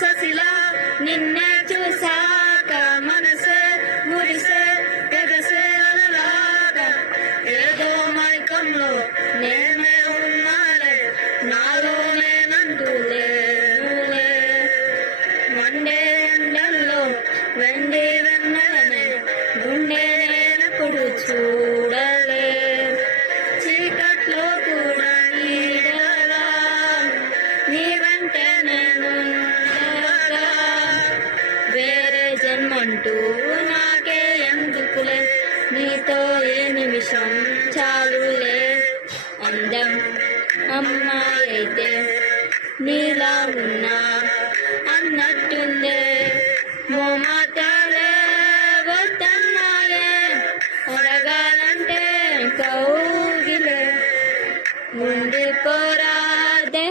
ససిలా నిన్నే చూసాక మనసే మురిసే ఎగసే అనలాగా ఏదో మైకంలో నేనే ఉన్నాలే నాలో నేనంటూ లేనులే మండే ఎండల్లో వెండి వెన్నెలనే గుండె నేనెప్పుడు చూడలే చీకట్లో కూడా నీడలా నీ వెంటే నేనుండగా వేరే జన్మంటూ నాకే ఎందుకులే నీతో ఏ నిమిషం చాలులే అందం అమ్మాయి అయితే నీలా ఉన్నా అన్నట్టుందే మోమాటాలే వద్దన్నాయే అడగాలంటే కౌగిలే ఉండిపోరాదే